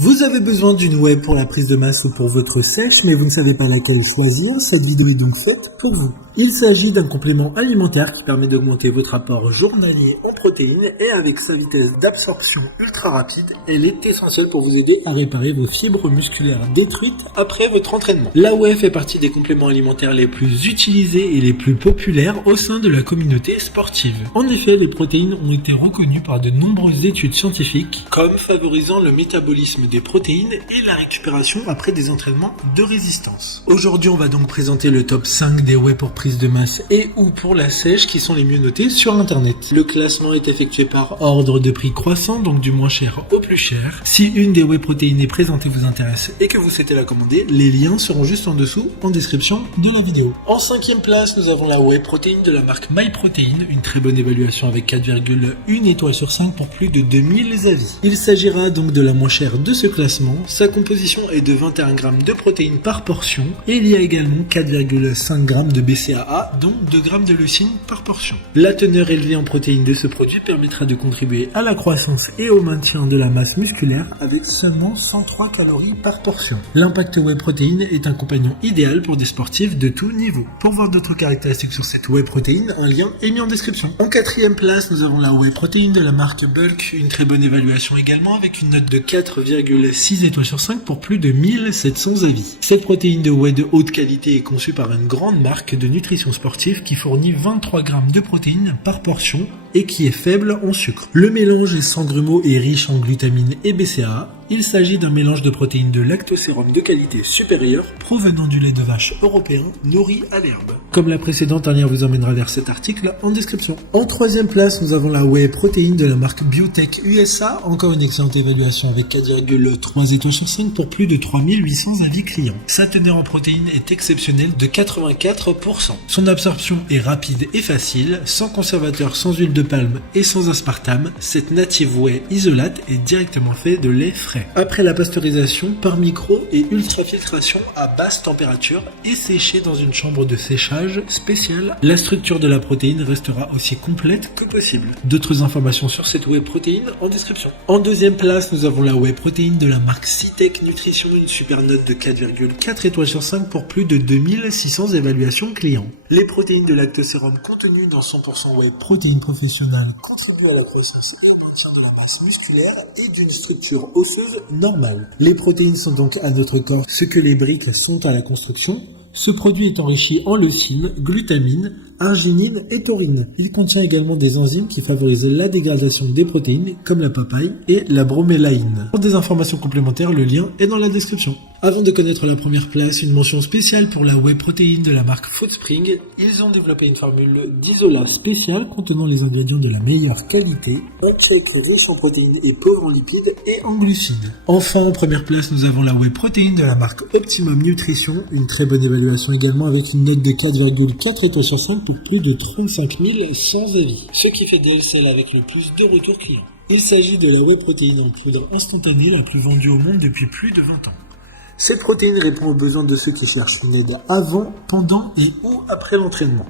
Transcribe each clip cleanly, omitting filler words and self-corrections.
Vous avez besoin d'une whey pour la prise de masse ou pour votre sèche, mais vous ne savez pas laquelle choisir. Cette vidéo est donc faite pour vous. Il s'agit d'un complément alimentaire qui permet d'augmenter votre apport journalier en protéines et avec sa vitesse d'absorption ultra rapide, elle est essentielle pour vous aider à réparer vos fibres musculaires détruites après votre entraînement. La whey fait partie des compléments alimentaires les plus utilisés et les plus populaires au sein de la communauté sportive. En effet, les protéines ont été reconnues par de nombreuses études scientifiques comme favorisant le métabolisme des protéines et la récupération après des entraînements de résistance. Aujourd'hui, on va donc présenter le top 5 des whey pour prise de masse et ou pour la sèche qui sont les mieux notés sur internet. Le classement est effectué par ordre de prix croissant, donc du moins cher au plus cher. Si une des whey protéinées présentées vous intéresse et que vous souhaitez la commander, les liens seront juste en dessous en description de la vidéo. En 5e place, nous avons la whey protéine de la marque MyProtein, une très bonne évaluation avec 4,1 étoiles sur 5 pour plus de 2000 avis. Il s'agira donc de la moins chère de ce classement. Sa composition est de 21 g de protéines par portion et il y a également 4,5 g de BCAA, dont 2 g de leucine par portion. La teneur élevée en protéines de ce produit permettra de contribuer à la croissance et au maintien de la masse musculaire avec seulement 103 calories par portion. L'impact whey protéine est un compagnon idéal pour des sportifs de tout niveau. Pour voir d'autres caractéristiques sur cette whey protéine, un lien est mis en description. En 4e place, nous avons la whey protéine de la marque Bulk, une très bonne évaluation également avec une note de 4,6 étoiles sur 5 pour plus de 1700 avis. Cette protéine de whey de haute qualité est conçue par une grande marque de nutrition sportive qui fournit 23 g de protéines par portion et qui est faible en sucre. Le mélange est sans grumeaux et riche en glutamine et BCAA. Il s'agit d'un mélange de protéines de lactosérum de qualité supérieure provenant du lait de vache européen nourri à l'herbe. Comme la précédente, un lien vous emmènera vers cet article en description. En 3e place, nous avons la whey protéine de la marque Biotech USA, encore une excellente évaluation avec 4,3 étoiles sur 5 pour plus de 3800 avis clients. Sa teneur en protéines est exceptionnelle de 84%. Son absorption est rapide et facile, sans conservateur, sans huile de palme et sans aspartame. Cette native whey isolate est directement faite de lait frais. Après la pasteurisation par micro et ultrafiltration à basse température et séchée dans une chambre de séchage spéciale, la structure de la protéine restera aussi complète que possible. D'autres informations sur cette whey protéine en description. En 2e place, nous avons la whey protéine de la marque Cytec Nutrition, une super note de 4,4 étoiles sur 5 pour plus de 2600 évaluations clients. Les protéines de lactosérum contenues dans 100% whey protéine professionnelle contribuent à la croissance et au maintien de la masse musculaire et d'une structure osseuse normale. Les protéines sont donc à notre corps ce que les briques sont à la construction. Ce produit est enrichi en leucine, glutamine, arginine et taurine. Il contient également des enzymes qui favorisent la dégradation des protéines comme la papaye et la bromélaïne. Pour des informations complémentaires, le lien est dans la description. Avant de connaître la première place, une mention spéciale pour la whey protéine de la marque Foodspring. Ils ont développé une formule d'isolat spéciale contenant les ingrédients de la meilleure qualité, un shake riche en protéines et pauvre en lipides et en glucides. Enfin, en première place, nous avons la whey protéine de la marque Optimum Nutrition, une très bonne évaluation également avec une note de 4,4 étoiles sur 5 pour plus de 35 100 avis, ce qui fait d'elle celle avec le plus de retours clients. Il s'agit de la whey protéine en poudre instantanée la plus vendue au monde depuis plus de 20 ans. Cette protéine répond aux besoins de ceux qui cherchent une aide avant, pendant et ou après l'entraînement.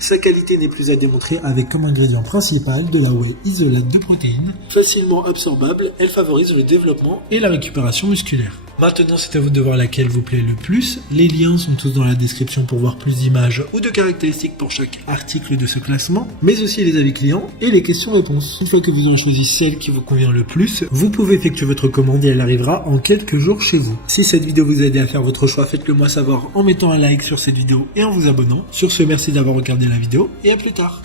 Sa qualité n'est plus à démontrer avec comme ingrédient principal de la whey isolate de protéines. Facilement absorbable, elle favorise le développement et la récupération musculaire. Maintenant, c'est à vous de voir laquelle vous plaît le plus. Les liens sont tous dans la description pour voir plus d'images ou de caractéristiques pour chaque article de ce classement, mais aussi les avis clients et les questions-réponses. Une fois que vous aurez choisi celle qui vous convient le plus, vous pouvez effectuer votre commande et elle arrivera en quelques jours chez vous. Si cette vidéo vous a aidé à faire votre choix, faites-le moi savoir en mettant un like sur cette vidéo et en vous abonnant. Sur ce, merci d'avoir regardé la vidéo et à plus tard.